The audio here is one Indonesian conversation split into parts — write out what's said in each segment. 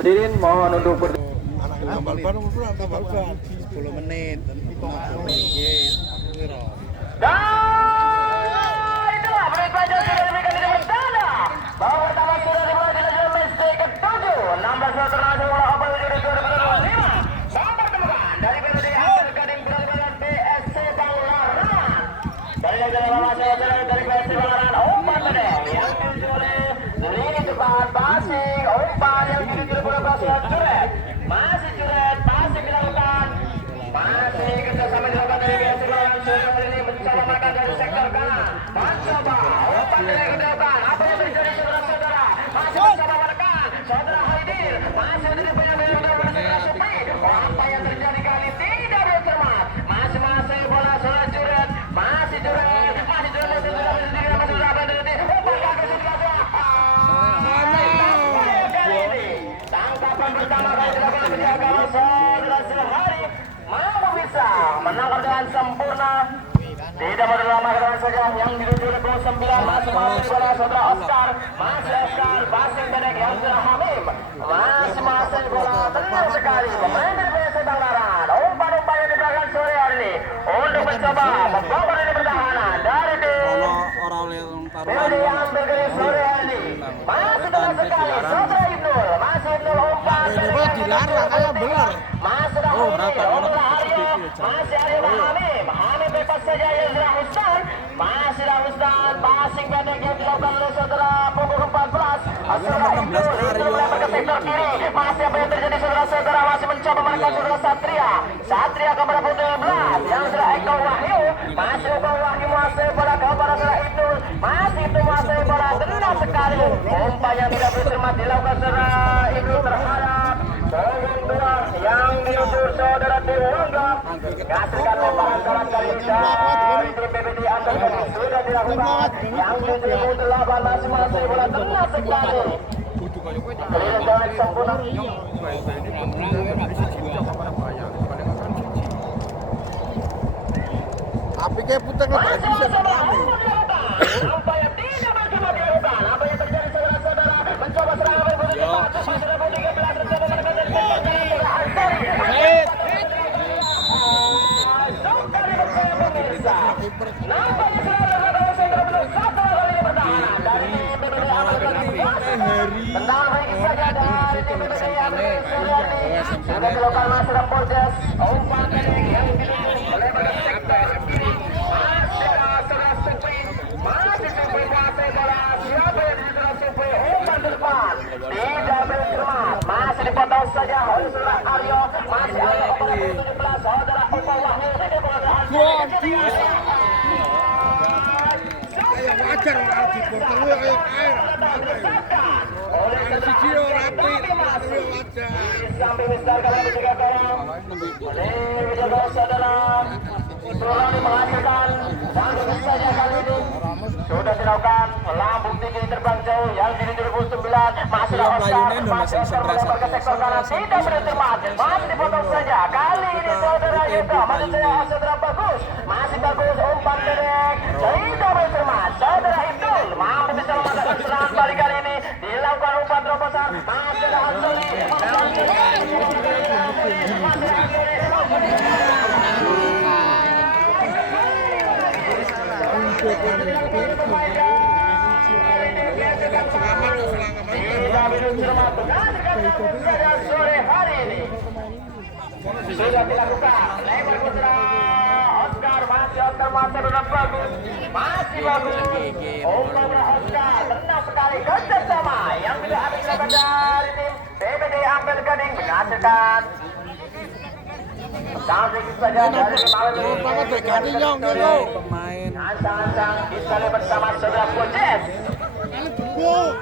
Hadirin mohon untuk tambal ban 10 menit. Dan itulah menit pelajaran sudah diberikan di bertanda. Bahwa pertama sudah dimulai di dalam match day ke-7. 16 Internasional bola Abang Juri 2025. Mempertemukan dari BPD Hampir Gading berlawan PSC Balaran. Dari PSC Balaran umpan bedeng yang diuji oleh lini depan passing umpan yang diuji oleh Bastian Juret. Masih Juret, passing dilakukan. Masih kerjasama dilakukan dari PSC Balaran. Sudah ini mencoba makan dari sektor kanan. Mencoba umpan yang dilakukan. Apa yang terjadi saudara-saudara? Masih mencoba menekan. Saudara Haidir masih tidak punya saudara Supi. Apa yang terjadi kali tidak bercermat. Masih bola saudara Juret. Masih Juret. Masih apa yang terjadi? Umpan kaki sebelah. Tangkapan pertama kali dilakukan penjaga saudara Sehari mampu bisa menangkap dengan sempurna. Tidak berlama-lama saja yang dirujuk oleh 29 masih bola saudara Oscar. Masih Oscar passing pendek yang sudah Hamim. Masih bola tenang sekali pemain dari PSC Balaran. Umpan-umpan yang diberikan sore hari ini untuk mencoba membongkar ini pertahanan dari tim PSC Hampir Gading sore hari ini. Masih tenang sekali saudara Ibnul. Masih Ibnul umpan Dilarang kayak bener. masih Aryo. Masih Aryo Hamim. Hamim bebas saja Yezra Hustan. Masih Hustan passing pendek yang dilakukan oleh saudara punggung 14. Saudara Ibnul melempar ke sektor kiri. Masih apa yang terjadi saudara-saudara masih mencoba menekan saudara Satria. Satria kepada punggung 12 yang sudah Eko Wahyu. Masih Eko Wahyu masih bola kepada saudara Ibnul. Masih itu masih bola tenang sekali. Umpan yang tidak bercermat dilakukan saudara Ibnul terhadap punggung 2 yang diukur saudara Dewangga. Kasihkan lemparan kawan kali dari tim PPD Hampir Gading sudah dilakukan. Yang diukur 8 masing-masing bola tenang sekali. Keliling balik sempurna. Tapi kayak putar lebih bisa rame. Apa yang tidak bercuma dilakukan? Apa yang terjadi saudara-saudara? Mencoba serangan berbunyi cepat. Sudah bunyi ke belakang mencoba menekan dari sektor kanan bola Ansari. Sukari berjaya pemirsa. Nampaknya saudara-saudara belum satu kali pertahanan dari PPD Hampir Gading. Tentang lagi saja dari tim PPD Hampir Gading. Sudah dilakukan masih Rampordes. Umpan pendek yang diukur oleh bagian sektor kiri. Masih saudara Supri. Masih Supri masih bola. Siapa yang saudara Supri? Umpan depan. Tidak bercermat. Masih dipotong saja oleh saudara Aryo. Masih Aryo kepada 17 saudara Eko Wahyu. Wajar orang di porter lu kayak air. Kalau siji rapi, wajar. Sampai besar kalau bertiga orang. Menjaga saudara Surani menghasilkan langsung saja kali ini sudah dilakukan lambung tinggi terbang jauh yang di 2009 masih Oscar melempar ke sektor kanan tidak bercermat masih dipotong saja kali ini saudara Yuda masih saudara masih bagus umpan pendek tidak bercermat saudara Ibnul mampu bisa mematahkan serangan balik kali ini dilakukan umpan terobosan masih ada Ansori sore hari ini sudah dilakukan lebar putra Oscar masih benar bagus umpan Oscar tenang sekali kerjasama yang tidak ada dilakukan dari tim PPD Hampir Gading menghasilkan langsung saja dari pemain ancang-ancang bisa bersama saudara Kojes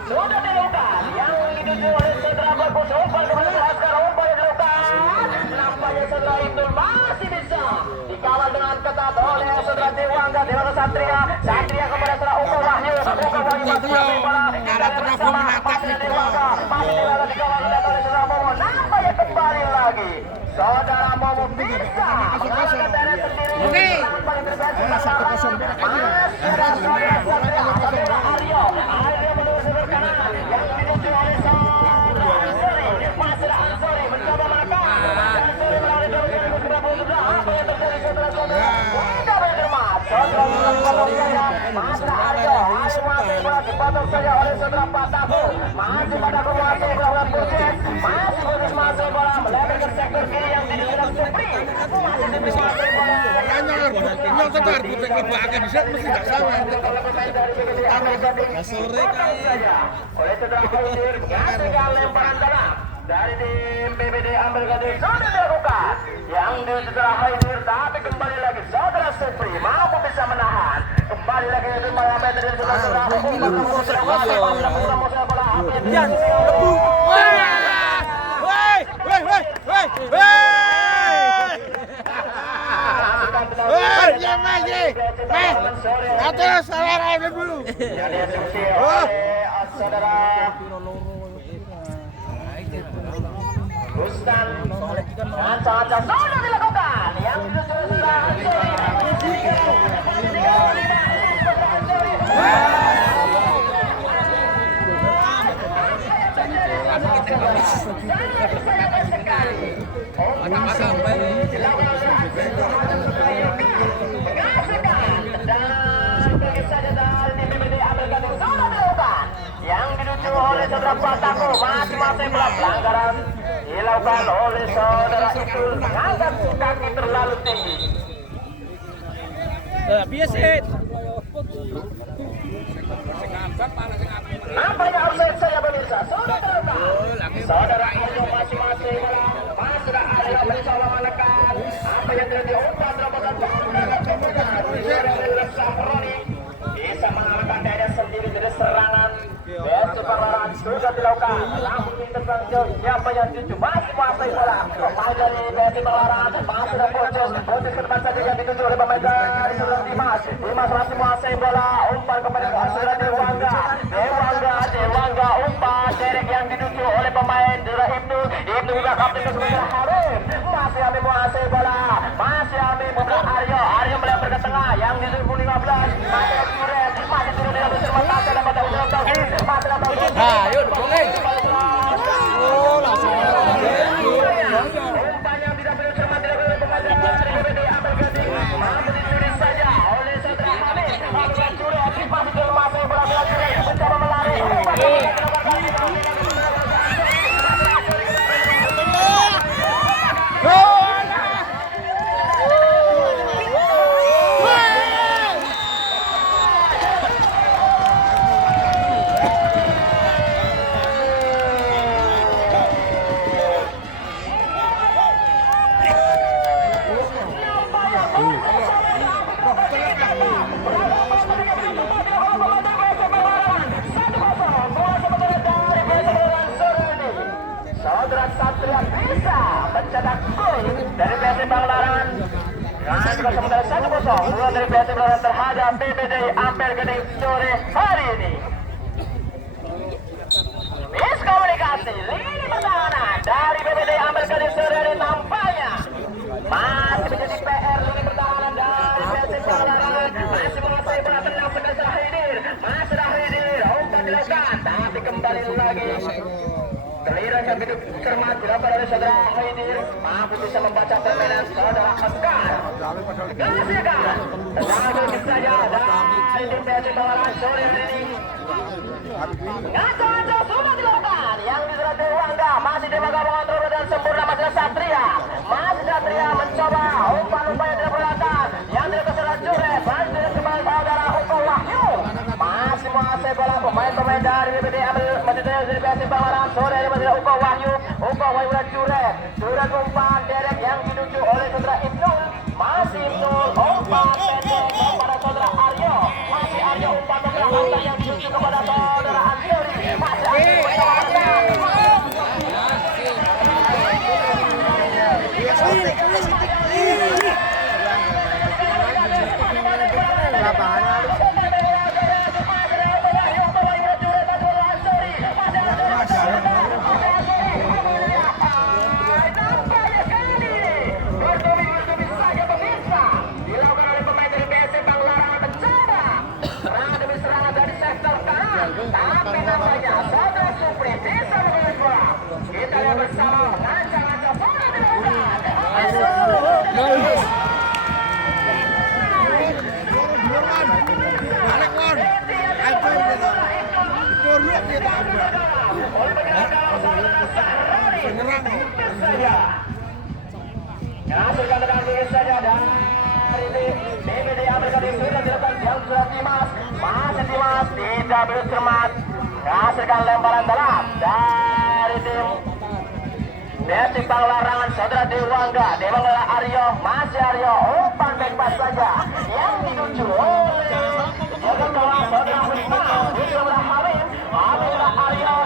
sudah dilakukan yang dituju oleh saudara Bagus umpan kepada Oscar umpan yang dilakukan nampaknya saudara Ibnul masih bisa dikawal dengan ketat oleh saudara Dewangga Satria kepada saudara Eko Wahyu masih bola tidak bersama masih Dewangga masih dikawal oleh saudara Momo nampaknya kembali lagi saudara Momo bisa mengalahkan daerah sendiri tanpa intervensi masih ada saudara Aryo menuju ke kanan yang dituju oleh saudara Ansori Masih Aryo masih bola dipotong saja oleh saudara Pataku. Masih Pataku masih melakukan proses. Masih bonus masuk bola melebar ke sektor kiri yang diserang Supri. Masih menguasai bola. Yang tegar putek lebakan bisa mesti nggak sama. Sore saja oleh saudara Haidir mengasihkan lemparan dalam dari tim BBD Ambil Gading sudah dilakukan yang di saudara Haidir, tapi kembali lagi saudara Supri mampu bisa menahan. Kembali lagi itu melambat dari saudara Atas salah dulu. Saudara Rustan dan sangat sudah dilakukan yang yang diduduki oleh saudara Pataku masing-masing pelanggaran dilakukan oleh saudara itu mengangkat kaki terlalu tinggi. Biasa. Nampaknya offside saya pemirsa sudah terlakukan. Saudara itu masing-masing sudah ada yang mencoba menekan. Apa yang terjadi umpan terobosan bisa mengalahkan daerah sendiri dari serangan. Besi Panglaran sudah dilakukan. Langsung tentang siapa yang tuju masih menguasai bola. Pemain dari Besi Panglaran masih ada Pocos ke depan saja yang dituju oleh pemain dari saudara Dimas. Dimas masih menguasai bola. Umpan kepada saudara Dewangga. Dewangga umpan Derek yang dituju oleh pemain dari Ibnu juga kapten ke sebelah Harim. Masih Hamim menguasai bola. Masih Hamim membelah Aryo melebar ke tengah yang di 2015. Masih Juret. Masih turun di dalam serba tasnya dapat ujung. Nah, yuk boleh. Oh, langsung. Umpan yang tidak perlu cermat dilakukan oleh pemain dari BBD Ambil Gading. Mampu dicuri saja oleh saudara Hamid. Hamid Juret. Masih turun masuk bola Juret. Mencoba melari. Saudara Satria bisa mencetak gol dari PSM Panglaran. Dan juga sementara 1-0 gol dari PSM Panglaran terhadap BBD Ambil Gading sore hari ini. Miskomunikasi lini pertahanan dari BBD Ambil Gading sore hari nampaknya masih menjadi PR lini pertahanan dari PSM Panglaran. Masih menguasai bola tendang sekedar Haidir. Masih Haidir umpan dilakukan tapi kembali lagi. Keliran yang begitu cermat dilakukan oleh saudara Haidir. Mampu bisa membaca permainan saudara Askar. Kasihkan sedikit saja dari tim PSM Panglaran sore hari ini. Ngaco sudah dilakukan yang diserang Dewangga. Masih Dewangga mengontrol dan sempurna masih Satria. Masih Satria mencoba umpan-umpan yang tidak berlatar. Yang dilakukan saudara Juret. Masih kembali saudara Uko Wahyu. Masih menguasai bola pemain-pemain dari BBD Ambil masih dari PSM Panglaran sore hari masih Uko Wahyu dan Juret umpan Derek yang dituju oleh saudara Ibnul. Masih Ibnul umpan pendek kepada saudara Aryo. Masih Aryo umpan memperlakukan yang dituju kepada saudara Anjuri. Masih Anjuri orang. Hasilkan dengan tinggi saja dari BPD Amerika di sudah dilakukan yang sudah Dimas, masih Dimas tidak bercermat. Hasilkan lemparan dalam dari tim Persib Panglarangan saudara Dewangga Aryo, masih Aryo, umpan bebas saja yang dituju oleh kawan saudara Wisma, saudara Hamim Aryo,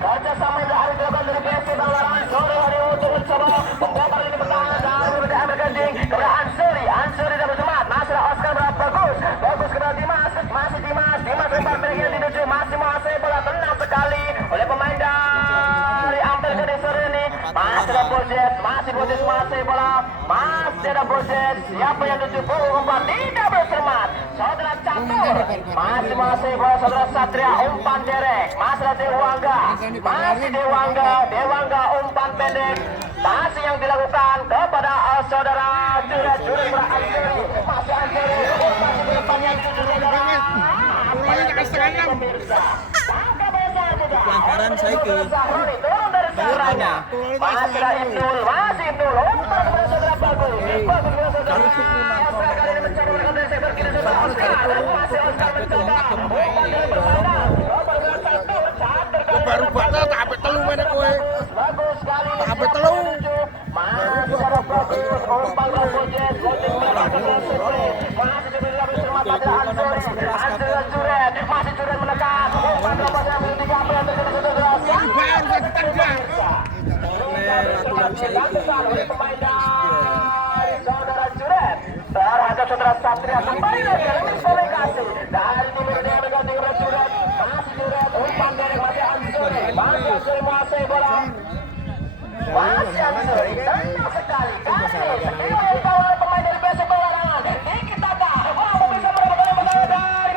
kerjasama yang harus dilakukan dari Persib Panglarangan sore hari untuk mencoba membongkar ini pertahanan dari BPD Amerika kepada Ansuri dan bersemangat, masih Oscar bagus kepada Dimas, masih Dimas umpan pendek yang dituju, masih menguasai bola tenang sekali oleh pemain dari Ampel Gede sore ini. Masih ada Bojet menguasai bola, masih ada Bojet, siapa yang tuju umpan tidak bercermat, saudara Catur masih menguasai bola, saudara Satria umpan derek, masih ada Dewangga umpan pendek, masih yang dilakukan kepada saudara Jure Ansuri, masih Ansuri umpan di depannya dituju saudara pemirsa. Pelanggaran saya ke turun dari sarangnya. Masih Ibnul umpan kepada saudara bagus Oscar kali ini mencoba melakukan dari sektor kiri saudara Oscar, masih Oscar mencoba umpan dari permainan Baru batal tak sampai telu mana kowe. bagus sekali Tak sampai telu. masih ada bagus umpan Bojet melakukan masih juga bercermat pada Ansuri dan Juret, masih Juret menekan umpan lepas yang bertiga, apa yang terjadi saudara Baru saya tendang. oleh pemain dari saudara Juret terhadap saudara Satria, kembali lagi lebih komunikasi dari tim BPD Amerika kepada Juret, masih Juret umpan dari masih Ansuri menguasai bola, masih Ansuri tenang sekali kali oleh pemain dari Persib Panglarangan Diki Tata mampu bisa mendapatkan bola dari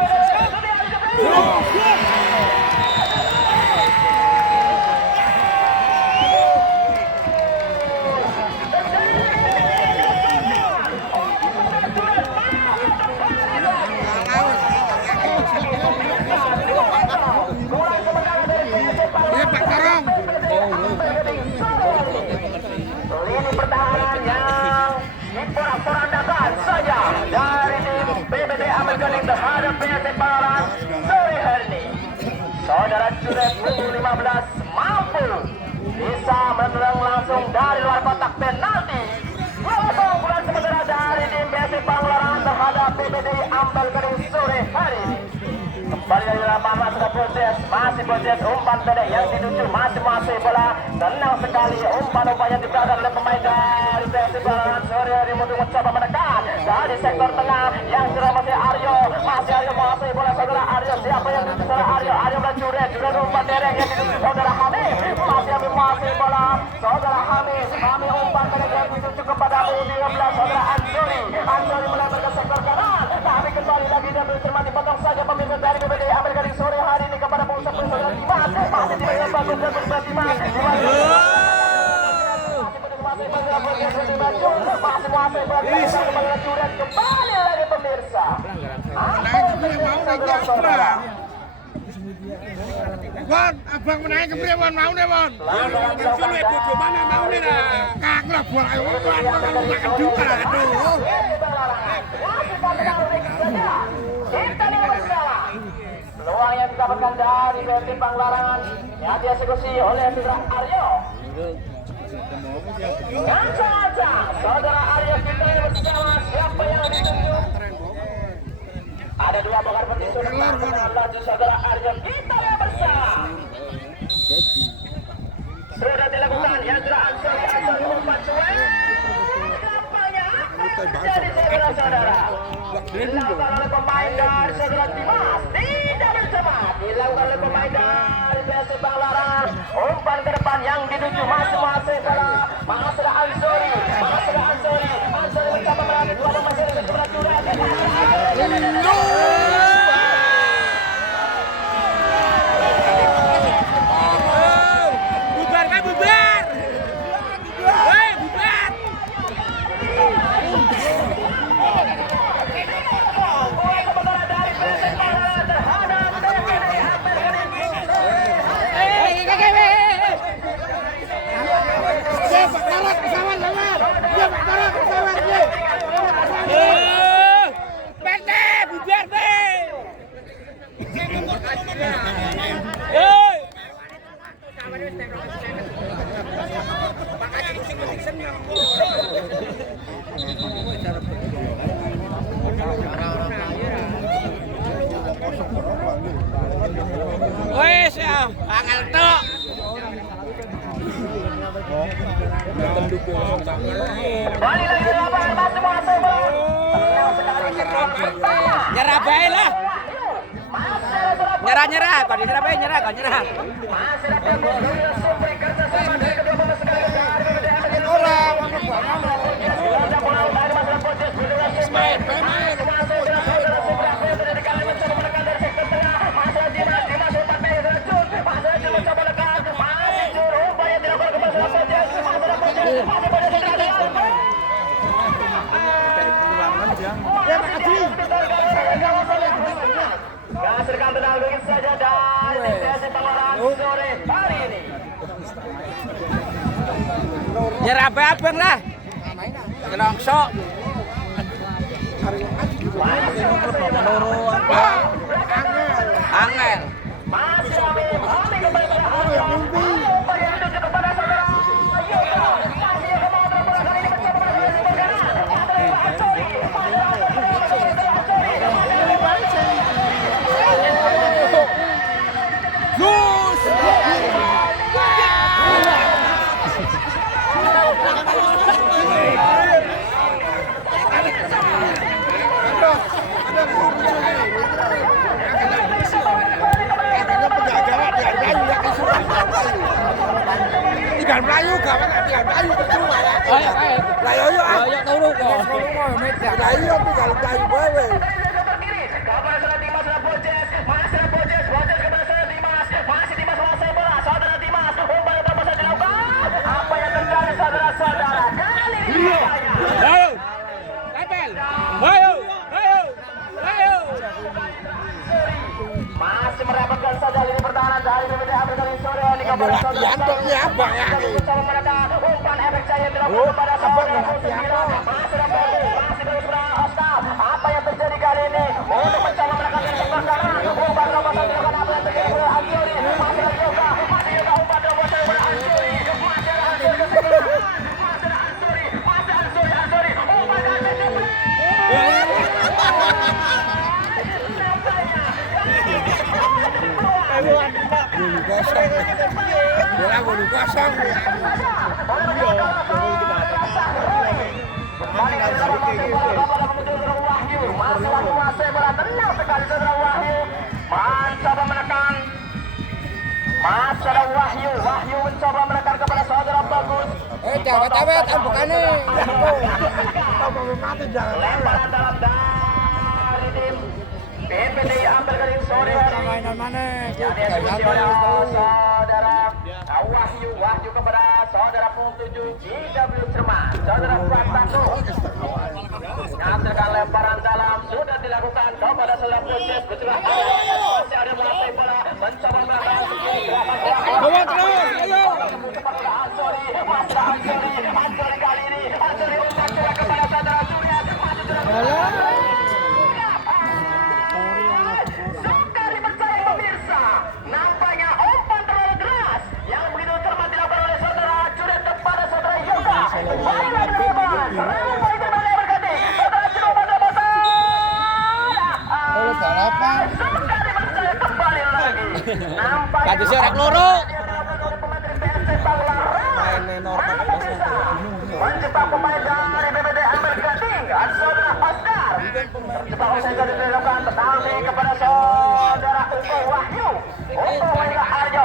Ini Pak Karong. lini pertahanan yang diporak-porandakan saja dari tim BPD Amerika terhadap Persib Panglarangan sore hari ini. Saudara Juret 15 mampu bisa menendang langsung dari luar kotak penalti. Pukulan sementara dari tim Persib Panglarangan terhadap BPD Ampel Gading sore hari ini. Kembali dari lapangan sudah proses, umpan pendek yang dituju, masih bola, tenang sekali umpan yang diberikan oleh pemain dari Persib Panglarangan sore hari untuk mencoba menekan dari sektor tengah yang sudah masih Aryo menguasai bola saudara Aryo, siapa yang dituju saudara Aryo Juret umpan derek yang dituju saudara Hamim, masih menguasai bola saudara Hamim umpan pendek yang dituju kepada U13 saudara Ansuri melembar ke sektor kanan, tapi kembali lagi dia bercermat dipotong saja pemirsa dari BPD Amerika di sore hari ini kepada pusat saudara Dimas, masih Dimas bagus Dimas kembali lagi pemirsa. Bon, abang menaik ke priye Bon, mau nih Bon. Suwe bodo mana mau nih lah. Kak lah bola ayo Bon, makan juga aduh. Peluang yang didapatkan dari Persib Panglarangan yang dieksekusi oleh saudara Aryo. Gancang, saudara Aryo kita yang bersama siapa yang ditunjuk? Ada dua bongkar penting laju saudara Aryo kita yang bersama. Sudah dilakukan yang sudah Ansuri umpan cuek. Nampaknya jadi saudara-saudara. Dilakukan oleh pemain dari saudara Dimas, tidak bercermat. Dilakukan oleh pemain dari Persib Panglarangan. Umpan ke depan yang dituju masih bola. Masih Ansuri mencoba melalui dua pemain dari sebelah Juret. bubar. Hei, bubar. Hei. Wes ya, angel tok. Balik lagi di lapangan masih menguasai bola. Tenang sekali serangan Persela. Nyerah bae lah. Masih ada bola. Nyerah, kau nyerah bae, nyerah. Masih ada tembok dari Supri kerjasama dari kedua pemain sekali dari BDM. Orang Ada bola dari Mas Poces, bola Supri. Masuk ke saudara Supri, apa yang terjadi kali mencoba menekan dari sektor tengah. Masih ada Dimas umpan dari Racun. Masih ada mencoba menekan. Masih juru upaya dilakukan ke Mas Poces. Masih ada Poces, masih Poces sekali. ya makasih. Kasirkan tenang begitu saja dari sesi pengelolaan sore hari ini. Nyerah bae abang lah. Kelongso. Angel. Masih ramai kembali pada upaya dituju kepada saudara Yoga. Masih yang kemana bola kali ini mencoba menekan bergerak. Dari Ansori. Tiga Melayu gak apa tiga Melayu percuma ya. Melayu yo. Ayo turu kok. Melayu tiga Melayu bae. Kabar saudara Dimas saudara Poces. Masih ada Poces kepada saudara Dimas. Masih Dimas menguasai bola. Saudara Dimas umpan apa saja dilakukan? Apa yang terjadi saudara-saudara? Kali ini Ayo. Tempel. Ayo. masih merapatkan saja lini pertahanan dari BPD Amir kali sore ini kepada Yantonya apa ya? mencoba menekan umpan efek jaya dilakukan kepada saudara Kusumira. Masih ada Poces, masih terus berang Oscar. Apa yang terjadi kali ini untuk mencoba menekan dari sektor kanan? Umpan terobosan dilakukan apa yang terjadi pada Ansori. Masih ada Yoga umpan terobosan pada Ansori. Masih ada Ansori ke sebelah. Masih ada Ansori. Umpan dari Jepri. Bola gol kosong. Mencoba menekan. Masih ada Wahyu mencoba menekan kepada saudara Bagus. Jawet ambekane. Mati jangan. Lemparan dalam dari tim BPDI Ambil kali sore hari ini. Mainan mana? Yang dieksekusi oleh saudara Wahyu kepada saudara Pung 7 GW Cermat, saudara Fuad Bandung. Menghasilkan lemparan dalam sudah dilakukan kepada saudara Poces. Kecuali masih ada menguasai bola, mencoba melakukan Ansori kali ini. Ansori umpan curah kepada saudara Surya. Sekali percaya pemirsa, nampaknya umpan terlalu deras yang begitu cermat dilakukan oleh saudara Juret kepada saudara Yoga. Baik lagi teman, serangan paling terbaik yang berganti. Saudara Juret pada masa. Balapan. Sekali percaya kembali lagi. Nampaknya Tadi serak loro. mencetak pemain dari BPD Ambil Gading, saudara Oscar. Terjebak usai jadi dilakukan tetapi kepada saudara Wahyu. Umpan Aryo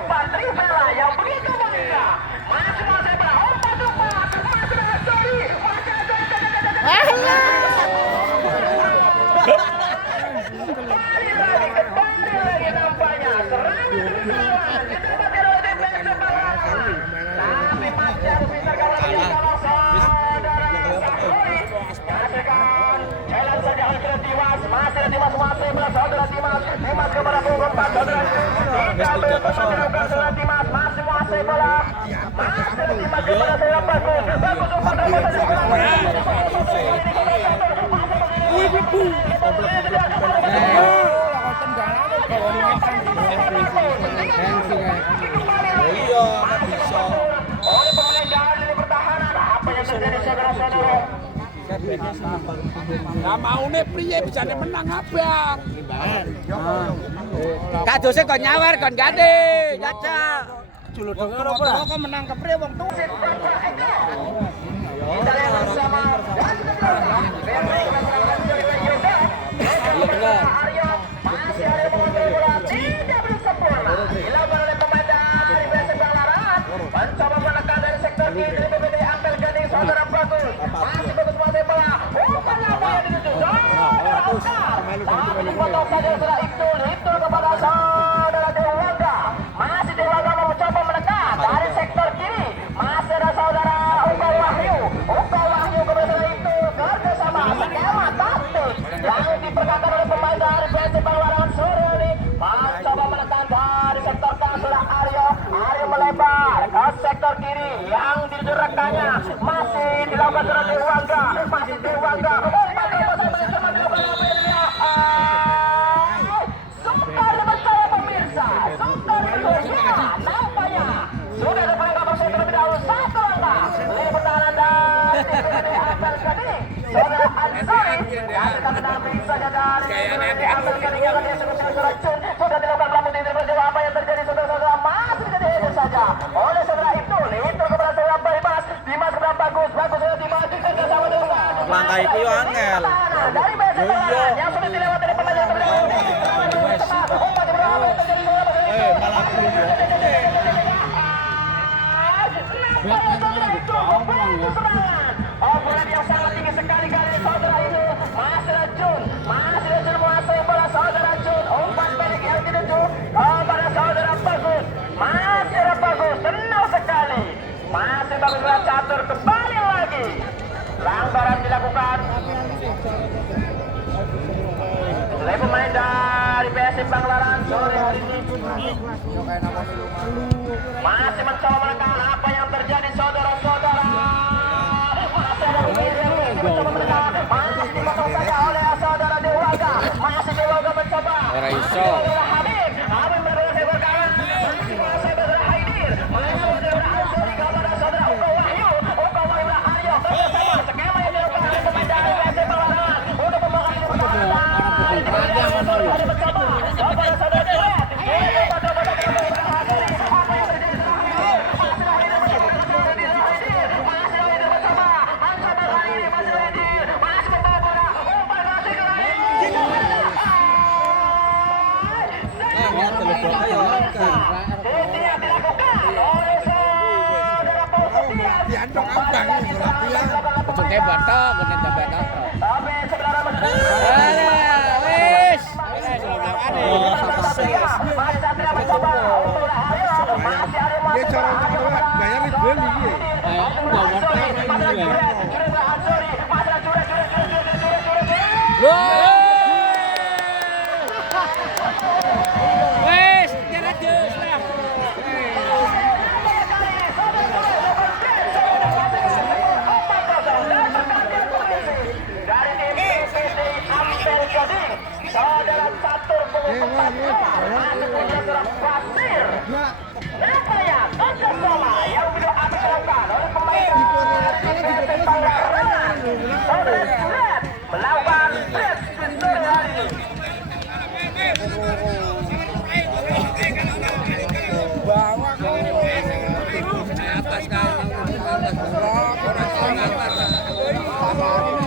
umpan trivela yang begitu bangga. Masih bola umpan tepat. Masih ada Sori. Kembali lagi nampaknya serangan ditempatkan oleh tim Persebaya. Tapi masih harus pintarkan lagi kalau saudara Sahuri. Kasihkan jalan saja oleh Dimas. Masih ada Dimas menguasai bola saudara Dimas kepada punggung 4 saudara. Tidak berpesan dilakukan saudara Dimas. Masih menguasai bola. Masih ada Dimas kepada saudara Bagus. Bagus umpan terobosan dilakukan. Iya, kan bisa. Oleh pemain dari pertahanan, apa yang terjadi saudara-saudara? Nggak mau nih priye bisa menang abang. Kak Jose kon nyawer kon gade. Caca. Julur kok menang ke priye wong tuh. Kita lihat bersama. Iya benar. Masih ada bola tidak belum sempurna. Dilakukan oleh pemain dari PSM Banglaran. Mencoba menekan dari sektor kiri dari PPD Ampel Gading, saudara bagus. Masih bagus menguasai bola. Umpan apa yang dituju? Tapi dipotong saja saudara itu kepada saudara Dewangga. Masih Dewangga mencoba menekan dari sektor kiri. Masih ada saudara Uka Wahyu kepada itu kerjasama skema taktik yang diperagakan oleh pemain dari PSM Banglaran sore ini. Mencoba menekan dari sektor kanan saudara Aryo melebar ke sektor kiri yang digerakkannya masih dilakukan saudara Dewangga. Sukar dipercaya pemirsa, nampaknya sudah ada penangkapan saya terlebih dahulu satu langkah dari pertahanan dari PPD Ampel Gading, saudara Ansari yang akan mendampingi saja dari PPD Ampel Gading yang akan disebut racun. Sudah dilakukan pelamuti berjawab apa yang terjadi saudara-saudara masih terjadi saja oleh saudara itu kepada saudara Dimas kepada bagus saudara Dimas kerjasama dengan Langkah itu yo angel. dari PSM Banglaran yang sudah dilewati dari pemain yang terlebih Operan yang sangat tinggi sekali kali saudara itu. Masih racun menguasai bola saudara Jun. Umpan balik yang dituju kepada saudara bagus. Masih ada bagus, tenang sekali. Masih bagus catur kembali lagi. Pelanggaran dilakukan oleh pemain dari PSM Banglaran sore hari ini. Masih mencoba menekan apa yang terjadi saudara-saudara. Masih ada pemain yang mencoba menekan. Masih dipotong saja oleh saudara Dewangga. Masih Dewangga mencoba. Ora iso. Habib melakukan lebar kanan. Masih menguasai saudara Haidir. Masih saudara Ansori kepada saudara Uka Wahyu dan Aryo. Bersama skema yang dilakukan oleh pemain dari PSM Banglaran untuk membangun ini pertahanan. Diandong abang ini latihan. Ujung kayak batok, bener batok. Tapi sebenarnya Wis. Dia cara untuk bayar beli dia. Wis, kira jus lah. dari tim PPD Ampel Gading, saudara catur pengumpulan saudara Basir. Nampaknya kerjasama yang dilakukan oleh pemain dari PSM Banglaran, saudara Surat melakukan press sore hari ini.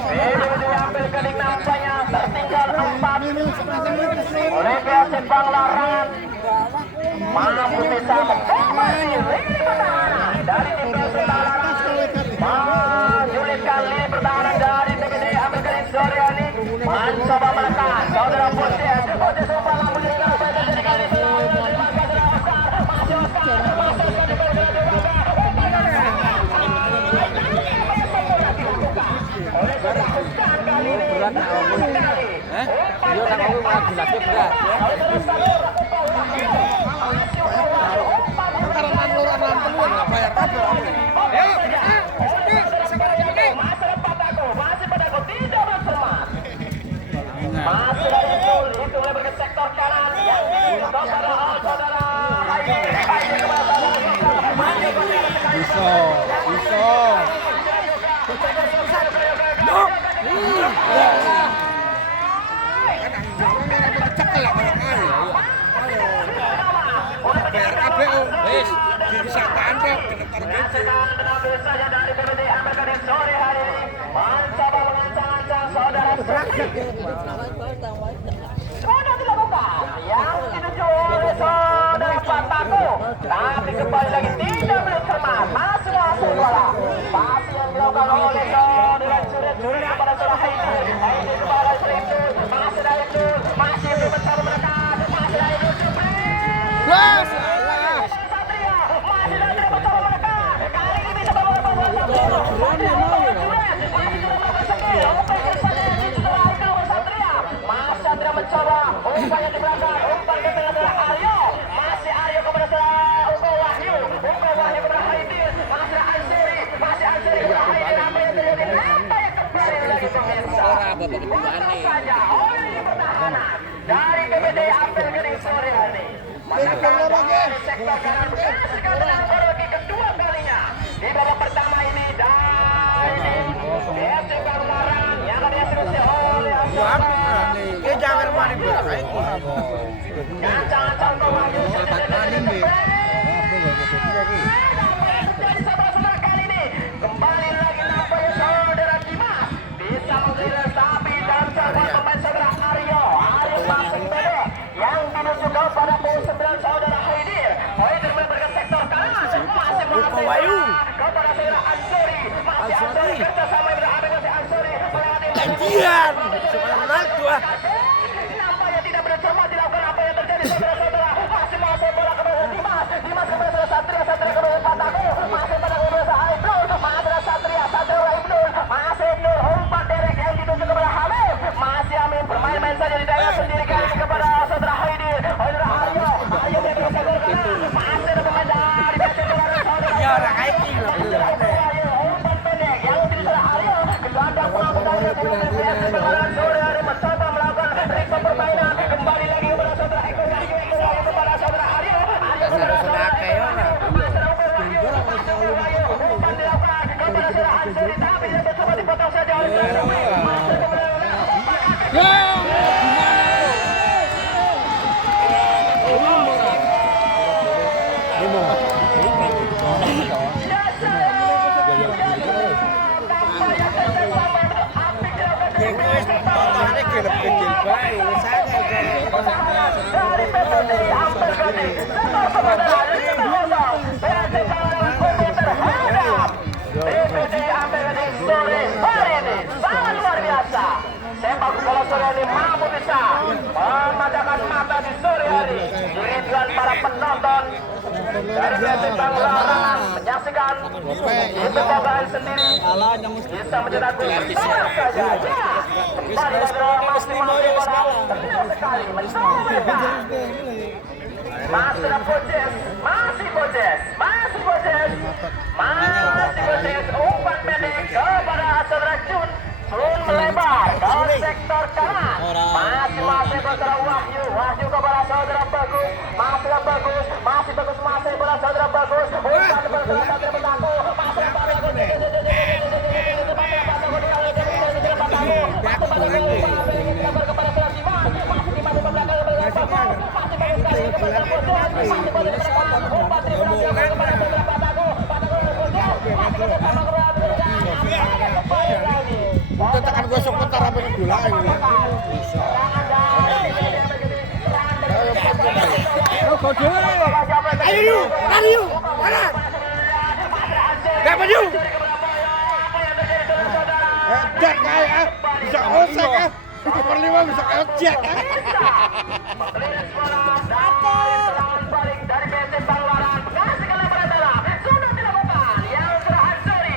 PPD Ampel Gading nampaknya tertinggal 4 oleh PSM Banglaran. Mampu bisa memperbaiki lini pertahanan dari tim PSM Banglaran. Menyulitkan lini pertahanan dari PPD Ampel Gading sore hari ini. Mencoba menekan saudara Potes umpan langsung di sebelah saya terjadi kali ini. Berat nak aku. Yo nak aku malah dilatih berat. Sudah dilakukan yang dituju oleh saudara Pataku, tapi kembali lagi tidak belum cermat, masih masuk bola, pasti yang dilakukan oleh saudara Juri kepada saudara Haidi kepada saudara Ibnu, masih ada Ibnu, masih belum mencoba menekan, masih ada Ibnu Jupri. Satria, masih ada Ibnu mencoba menekan, kali ini bisa bawa bola Satria, Satria mencoba umpannya di belakang, umpan ke tengah adalah Aryo, masih Aryo kepada Unggul Wahyu kepada Haidin, masih Ansuri kepada Haidin, apa yang terjadi? Apa yang kembali lagi pemirsa? Bukan saja oleh pertahanan dari PBD Ampel Gading sore hari menekan sektor kanan dengan Boroki kedua kalinya di babak pertama ini dan BFC Banglaran yang akan diaksekusi oleh jangan main bola kayak kembali lagi nampaknya saudara Dimas bisa menggiliran sapi dan sahabat pemain saudara Aryo masuk pendek yang menuju kepada pos 9 saudara Haidir menerbitkan sektor kanan masih mengasih kepada saudara Ansuri kerjasama yang berada dengan Ansuri Anjian, sebenarnya tuh nampaknya tidak bercermat dilakukan apa yang terjadi saudara-saudara masih masuk bola kepada Dimas kepada saudara Satria kepada Pataku masih pada kepada Ibnul masih ada Satria Ibnul masih Ibnul umpan derek yang dituju kepada Hamid masih Hamid bermain-main saja di daerah sendiri kali kepada saudara Aryo dia bergeser ke kanan masih ada pemain dari saudara ya orang kayak gini umpan pendek yang dituju kepada Aryo gelandang sore hari mencoba melakukan ritme permainan kembali lagi kepada saudara Eko kepada saudara Aryo umpan dilakukan kepada saudara Ansuri tapi dia mencoba dipotong saja oleh saudara sepak bola sore ini mampu bisa memanjakan mata di sore hari dirindukan para penonton dari BFC Banglaran menyaksikan itu kebanggaan sendiri bisa mencetak gol saja kembali lagi masih terlihat sekali mencoba masih Bojes umpan pendek kepada saudara Jun turun melebar ke sektor kanan masih saudara Wahyu kepada saudara Bagus masih bola saudara Bagus umpan kepada saudara Satria Pataku Untuk tekan gosok putar apa yang gula ini. Ayo yuk, lari yuk, mana? Dapat yuk. Jet kayak bisa osek ya. Perlima bisa ojek ya. balik dari BFC Banglaran kasih ke lebar dalam sudah dilakukan yang sudah Ansuri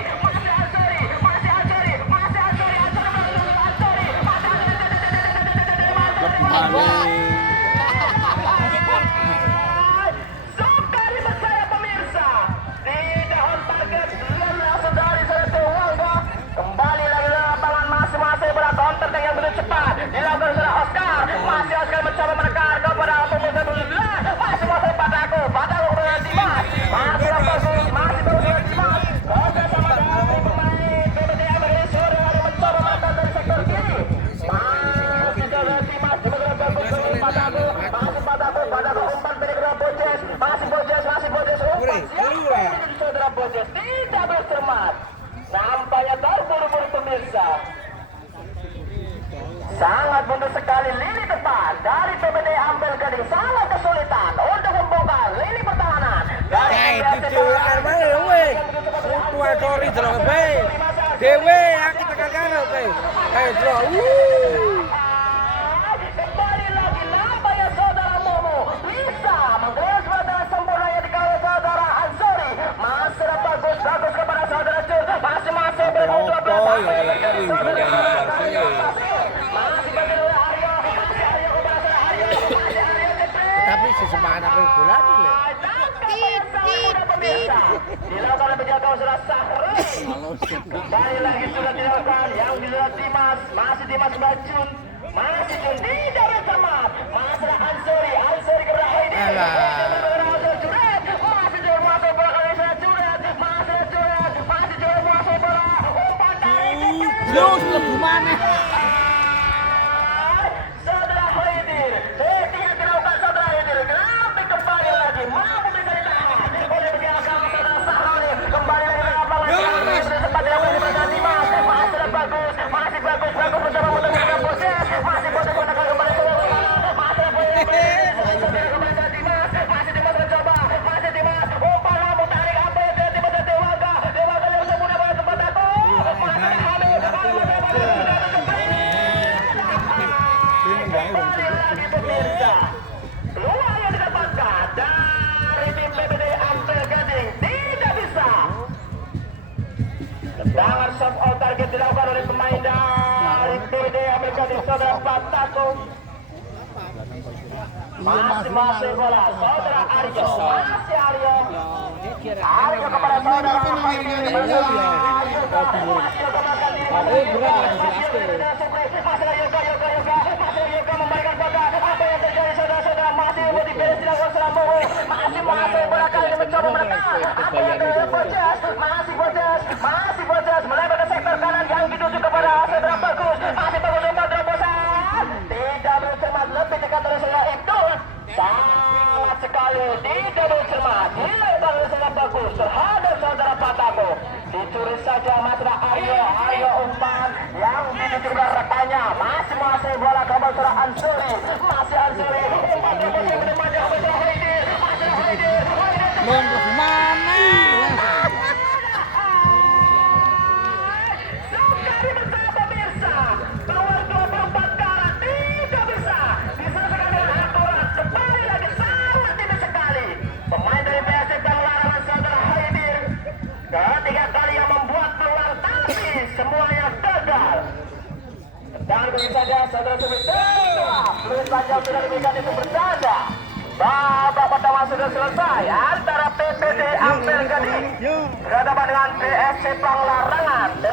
suka dipercaya pemirsa tidak on target belum langsung dari Celeste Wangga kembali lagi ke lapangan masing-masing berat counter yang begitu cepat dilakukan oleh Oscar masih Oscar mencoba menekan kepada kembali lini depan dari PPT Ampel Gading sangat kesulitan untuk membongkar lini pertahanan. Dewe aku tekan oke. Kayak delok. Kembali lagi nampaknya saudara Momo bisa menggelar suara sempurna yang dikawal saudara Ansori. Masih bagus kepada saudara Jun. Masih bermutu Tapi sesemangat apa bola dulu. Dilakukan penjaga sudah Sahri. Kembali lagi sudah dilakukan yang dilakukan Dimas. Masih Dimas Bajun. Masih Jun tidak bersemat. Masih Ansori kepada Haidi. Masih Jun masuk bola kali saya Juret. Masih Juret masuk bola. Umpan dari Lu lebih mana? Saudara Haidir. Tidak dilakukan saudara Haidir. Tapi kembali lagi mampu bisa ditahan oleh penjaga saudara Sahri. Kembali lagi ke lapangan. Sempat dilakukan kepada Dimas. Masih bagus mencoba menemukan proses. Masih proses menekan kembali ke lapangan. Masih kepada Dimas. Masih Dimas mencoba. Masih Dimas. Umpan lambung tarik apa yang Dimas dan Dewaga yang semudah pada tempat aku. Masih Hamid. Kembali lagi pemirsa. Peluang yang didapatkan dari tim PPD Ampel Gading tidak bisa. Tendangan shot on target dilakukan oleh pemain dari PPD Ampel Gading saudara Patako. Masih bola saudara Aryo. Masih Aryo. Aryo kepada saudara Yoga memberikan bola. Apa yang terjadi saudara-saudara masih di beres dilakukan selama masih bola kali ini mencoba menekan. Apa yang terjadi masih Bojas melebar ke sektor kanan yang dituju kepada saudara Bagus. Masih Bagus umpan terobosan. Tidak bercermat lebih dekat dari saudara Ibnu. Sangat sekali tidak bercermat. Dilakukan oleh saudara Bagus terhadap saudara Patako. Dicuri saja Masra Aryo umpan yang dituju rekannya. Masih bola kembali saudara Ansori. Masih Ansori umpan terobosan menemani saudara Haidir. Belum lebih mana? Sekali bersama pemirsa bahwa 24 karat tidak bisa diselesaikan dengan aturan. Kembali lagi sangat tipis sekali. Pemain dari PSM Larangan saudara Haidir ketiga kali yang membuat peluang tapi semuanya gagal. Dan begitu saja saudara Luis Panjang sudah diberikan itu bertanda. Babak pertama sudah selesai antara PPD Ampel Gading berhadapan dengan PSC Larangan.